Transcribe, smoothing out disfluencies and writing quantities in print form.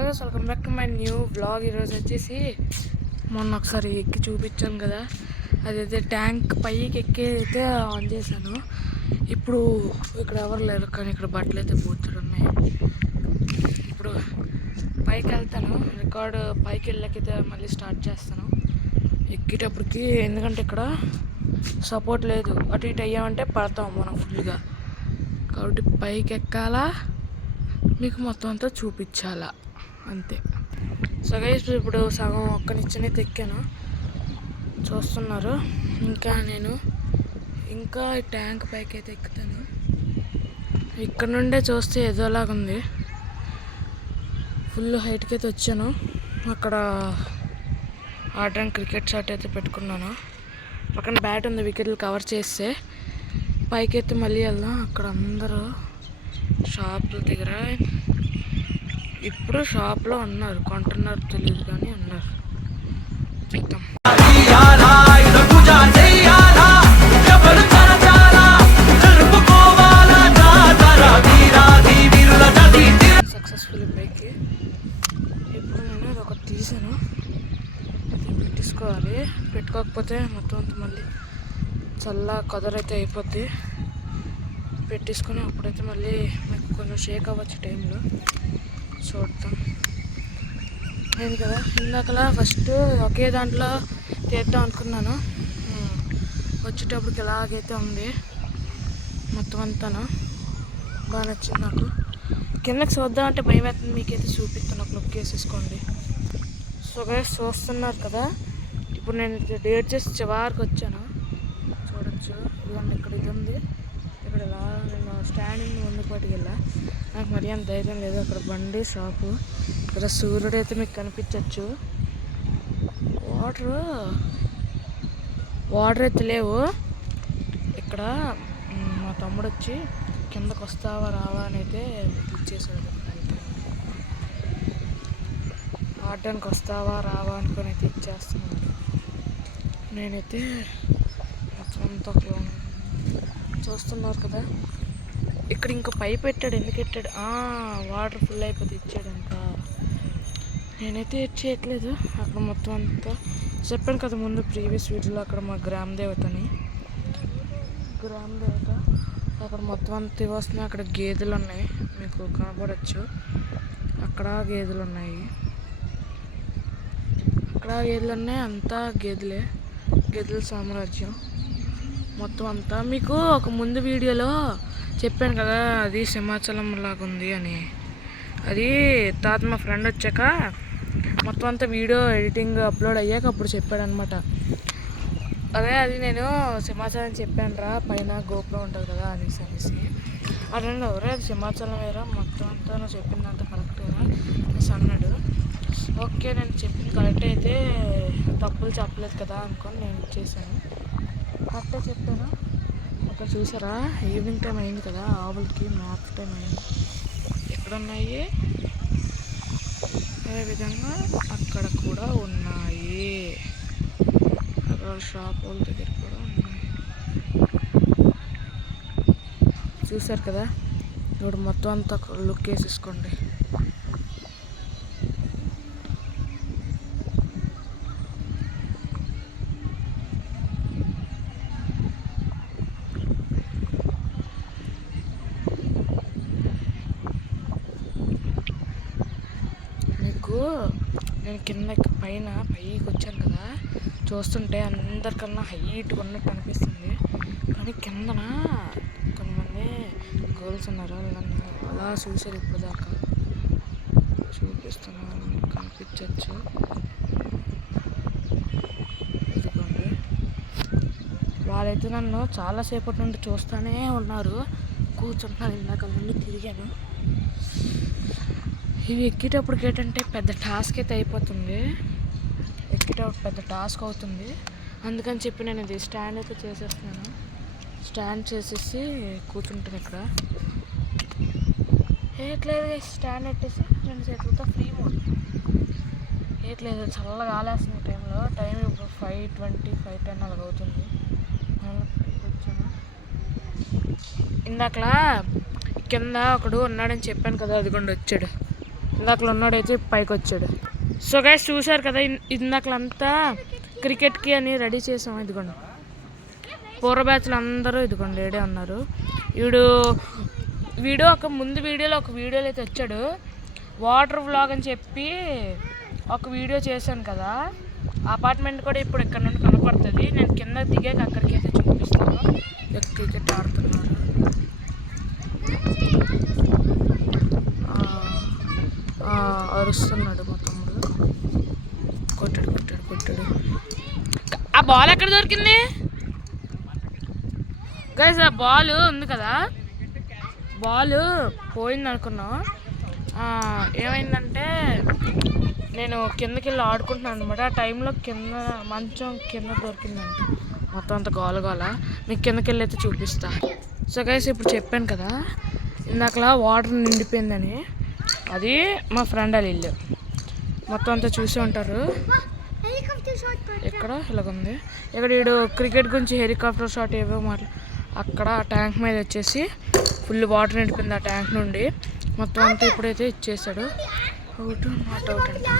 Welcome back to my new blog. ఈరోజు వచ్చేసి మొన్న ఒకసారి ఎక్కి చూపించాను కదా, అదైతే ట్యాంక్ పైకి ఎక్కి అయితే ఆన్ చేశాను. ఇప్పుడు ఇక్కడ ఎవరు లేరు, కానీ ఇక్కడ బట్టలు అయితే పూర్తిగా ఉన్నాయి. ఇప్పుడు పైకి వెళ్తాను, రికార్డు పైకి వెళ్ళకైతే మళ్ళీ స్టార్ట్ చేస్తాను ఎక్కేటప్పటికి. ఎందుకంటే ఇక్కడ సపోర్ట్ లేదు, అటు ఇటు అయ్యామంటే పడతాం మనం ఫుల్గా. కాబట్టి పైకి ఎక్కాలా, మీకు మొత్తం అంతా చూపించాలా, అంతే. సో గైస్, ఇప్పుడు సగం ఒక్క నిచ్చెన అయితే ఎక్కాను, చూస్తున్నారు. నేను ఇంకా ఈ ట్యాంక్ పైకి అయితే ఎక్కుతాను. ఇక్కడ నుండే చూస్తే ఏదోలాగా ఉంది, ఫుల్ హైట్కి అయితే వచ్చాను. అక్కడ ఆడడానికి క్రికెట్ షాట్ అయితే పెట్టుకున్నాను. పక్కన బ్యాట్ ఉంది, వికెట్లు కవర్ చేస్తే పైకి అయితే మళ్ళీ వెళ్దాం. అక్కడ అందరూ షాపుల దగ్గర ఇప్పుడు షాప్లో ఉన్నారు, కొంటున్నారు తెలియదు కానీ ఉన్నారు. చూద్దాం. సక్సెస్ఫుల్ పైకి ఇప్పుడు నేను ఇది ఒకటి తీసాను, పెట్టేసుకోవాలి. పెట్టుకోకపోతే మొత్తం అంతా మళ్ళీ కదరైతే అయిపోద్ది. పెట్టేసుకొని అప్పుడైతే మళ్ళీ మీకు కొంచెం షేక్ అవ్వచ్చు టైంలో. చూద్దాం. అయింది కదా, ఇందాకలా ఫస్ట్ ఒకే దాంట్లో తీద్దాం అనుకున్నాను. వచ్చేటప్పటికి ఎలాగైతే ఉంది మొత్తం అంతాను, బాగా నచ్చింది నాకు. కిందకి చూద్దాం అంటే భయం అవుతుంది, మీకైతే చూపిస్తాను. ఒక లుక్ వేసేసుకోండి. సో గైస్, చూస్తున్నారు కదా, ఇప్పుడు నేను డేట్ చేసి చివరికి వచ్చాను. చూడొచ్చు, ఇదిగోండి ఇక్కడ ఇది ఉంది. ఇక్కడ ఇలా నేను స్టాండింగ్ ముందుకోటికి వెళ్ళా, నాకు మరీ అంత ధైర్యం లేదు. అక్కడ బండి షాపు, ఇక్కడ సూర్యుడు అయితే మీకు కనిపించవచ్చు. వాటర్ అయితే లేవు ఇక్కడ. మా తమ్ముడు వచ్చి కిందకు వస్తావా రావా అని అయితే ఇచ్చేసాడు. ఆడడానికి వస్తావా రావా అనుకొని అయితే ఇచ్చేస్తున్నాడు. నేనైతే మొత్తం చూస్తున్నారు కదా, ఇక్కడ ఇంకా పైప్ పెట్టాడు. ఎందుకు పెట్టాడు? వాటర్ ఫుల్ అయిపోతే ఇచ్చాడు. ఇంకా నేనైతే చేయట్లేదు. అక్కడ మొత్తం అంతా చెప్పాను కదా ముందు ప్రీవియస్ వీడియోలో, అక్కడ మా గ్రామ దేవత అక్కడ మొత్తం అంతా వస్తున్నాయి. అక్కడ గేదెలు ఉన్నాయి, మీకు కనపడచ్చు. అక్కడ గేదెలు ఉన్నాయి, అంతా గేదెల సామ్రాజ్యం మొత్తం అంతా. మీకు ఒక ముందు వీడియోలో చెప్పాను కదా, అది సింహాచలం లాగా ఉంది అని. అది మా ఫ్రెండ్ వచ్చాక మొత్తం అంతా వీడియో ఎడిటింగ్ అప్లోడ్ అయ్యాక అప్పుడు చెప్పాడనమాట. అదే అది నేను సింహాచలం చెప్పాను రా, పైన గోపురం ఉంటుంది కదా అనేసి. అదే ఎవరే అది సింహాచలం వేరా, మొత్తం అంతా నువ్వు చెప్పిందంతా కరెక్టేనా అనేసి అన్నాడు. ఓకే, నేను చెప్పింది కరెక్ట్ అయితే తప్పులు చెప్పలేదు కదా అనుకొని నేను ఇచ్చేసాను. కరెక్టే చెప్పాను. అక్కడ చూసారా, ఈవినింగ్ టైం అయింది కదా, ఆవులకి మ్యాప్ టైం అయింది. ఎక్కడున్నాయి, అదేవిధంగా అక్కడ కూడా ఉన్నాయి. అక్కడ షాప్ వాళ్ళ దగ్గర కూడా ఉన్నాయి. చూసారు కదా, ఇప్పుడు మొత్తం అంతా లుక్ వేసేసుకోండి. నేను పైకి వచ్చాను కదా, చూస్తుంటే అందరికన్నా హైట్గా ఉన్నట్టు అనిపిస్తుంది. కానీ కిందన కొంతమంది గర్ల్స్ ఉన్నారు, అలా చూసారు. ఇప్పుడు దాకా చూపిస్తున్నారు, మీకు కనిపించవచ్చు. ఇదిగోండి, వాళ్ళైతే నన్ను చాలాసేపటి నుండి చూస్తూనే ఉన్నారు. కూర్చుంటున్నారు, ఇందాక నుండి తిరిగాను. ఇవి ఎక్కేటప్పటికి ఏంటంటే పెద్ద టాస్క్ అయితే అయిపోతుంది, ఎక్కేటప్పుడు పెద్ద టాస్క్ అవుతుంది. అందుకని చెప్పి నేను ఇది స్టాండ్ అయితే చేసేస్తున్నాను. స్టాండ్ చేసేసి కూర్చుంటాను ఇక్కడ. ఏట్లేదు, స్టాండ్ పెట్టేసి 2 చేతులతో ఫ్రీ మోడ్. ఏట్లేదు, చల్లగా ఆలేస్తుంది టైంలో. టైం ఇప్పుడు 5:20, 5:10 అలాగ అవుతుంది. కూర్చొని ఇందాకలా కింద ఒకడు ఉన్నాడని చెప్పాను కదా, అదిగోండి వచ్చాడు. ఇందాకలో ఉన్నాడైతే పైకి వచ్చాడు. సో గైస్ చూసారు కదా, ఇందాకలంతా క్రికెట్కి అని రెడీ చేసాం. ఇదిగోండి పూర్వ బ్యాచ్లు అందరూ ఇదిగోండి రెడీ ఉన్నారు. వీడియో ముందు వీడియోలో అయితే వచ్చాడు, వాటర్ వ్లాగ్ అని చెప్పి ఒక వీడియో చేశాను కదా. అపార్ట్మెంట్ కూడా ఇప్పుడు ఇక్కడ నుండి కనపడుతుంది. నేను కింద దిగాక అక్కడికి అయితే చూపిస్తాను. క్రికెట్ ఆడుతున్నారు. అరుస్తున్నాడు మా తమ్ముడు. కొట్టాడు. ఆ బాల్ ఎక్కడ దొరికింది గైస్? ఆ బాల్ ఉంది కదా, బాల్ పోయింది అనుకున్నాం. ఏమైందంటే నేను కిందకి వెళ్ళి ఆడుకుంటున్నాను అనమాట. ఆ టైంలో మంచం కింద దొరికిందంట. మొత్తం అంత గోల. మీకు కిందకి వెళ్ళి అయితే చూపిస్తా. సో గైస్ ఇప్పుడు చెప్పాను కదా ఇందాకలా వాటర్ నిండిపోయిందని, అది మా ఫ్రెండ్ వాళ్ళ ఇల్లు. మొత్తం అంతా చూసి ఉంటారు. ఇక్కడ ఇలాగుంది. ఇక్కడ వీడు క్రికెట్ గురించి హెలికాప్టర్ షాట్ ఏవో అక్కడ ట్యాంక్ మీద వచ్చేసి ఫుల్ వాటర్ నిండిపోయింది. ఆ ట్యాంక్ నుండి మొత్తం అంతా ఇప్పుడైతే ఇచ్చేసాడు. అవుట్ నాట్ అవుట్ అంటే